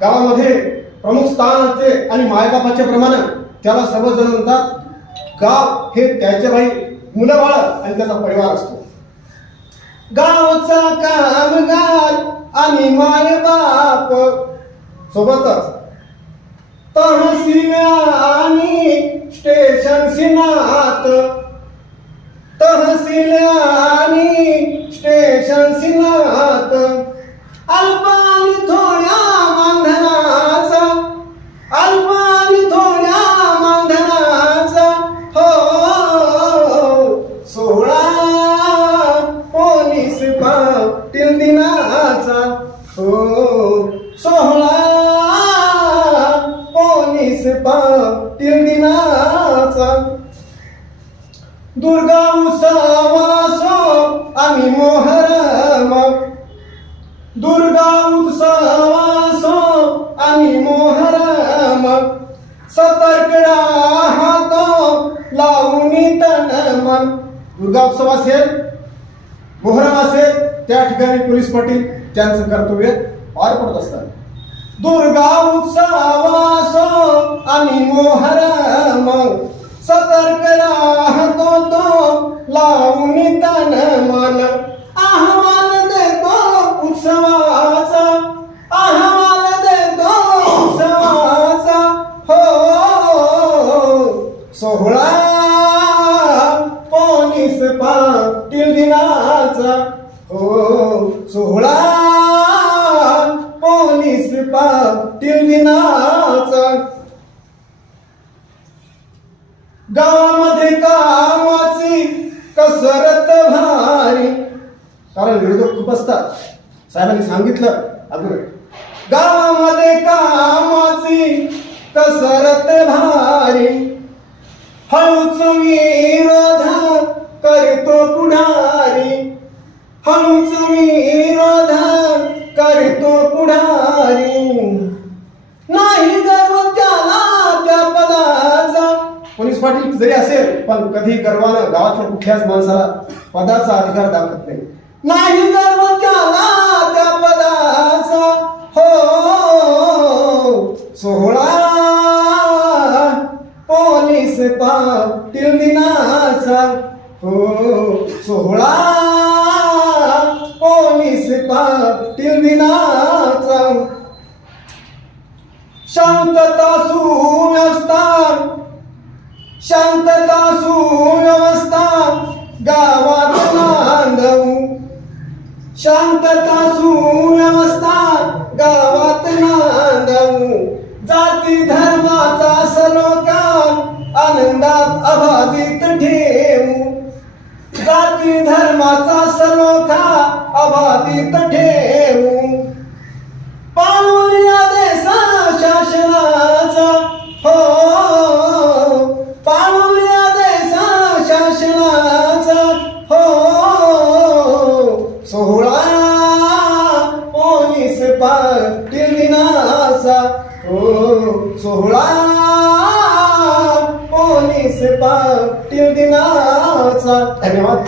गावामध्ये प्रमुख स्थान असते आणि मायबापाच्या प्रमाणे त्याला सर्वजण म्हणतात. गाव हे त्याच्या बाई मुलं बाळ आणि त्याचा परिवार असतो. गावचा कामगार आणि मायबाप सोबतच तहसील आणि स्टेशन सीमात, तहसील आणि स्टेशन सीमात अल्प आणि थोड्या मानधनाचा, अल्प आणि थोड्या मानधनाचा हो 16 पोलीस पाटील दिनाचा हो 16 पोलीस पाटील दिनाचा. दुर्गा उत्सवासो आम्ही मोहरम, दुर्गा उत्सवासो आम्ही मोहरम सतर्क राहतो लावून तन मन. दुर्गा उत्सव असेल मोहरम असेल त्या ठिकाणी पोलीस पाटील त्यांचं कर्तव्य पार पडत असतात. दुर्गा उत्सवासो आम्ही मोहरम सतर्क राहतो तो लावून तन मन. अहवाल देतो उत्सवाचा, अहवाल देतो उत्सवाचा हो 16 पोलीस पाटील दिनाचा हो 16 पोलीस पाटील दिनाचा. गावामध्ये कामाची कसरत भारी, कारण विरोधक खूप असतात. साहेबांनी सांगितलं अगोदर गावामध्ये कामाची कसरत भारी, हळूच विरोध करतो पुढारी, हळूच विरोध करतो पुढारी. नाही गर्व त्याला त्या पदाचा, पोलीस पाटील जरी असेल पण कधी गर्वानं गावातल्या कुठल्याच माणसाला पदाचा अधिकार दाखवत नाही. नाही गर्व त्याला त्या पदाचा हो 16 पोलीस पाटील दिनाचा हो 16 पोलीस पाटील दिनाचा. शांतता सुव्यवस्था, शांतता सुव्यवस्था गावात नांदवू, शांतता सुव्यवस्था गावात नांदवू. जाती धर्माचा सलोखा आनंदात अबाधित ठेवू, जाती धर्माचा सलोखा अबाधित ठेवू. पाऊल आदेश शासनाचा हो पाऊल आदेश शासनाचा हो 16 पोलीस पाटील दिनाचा हो 16 पोलीस पाटील दिनाचा. धन्यवाद.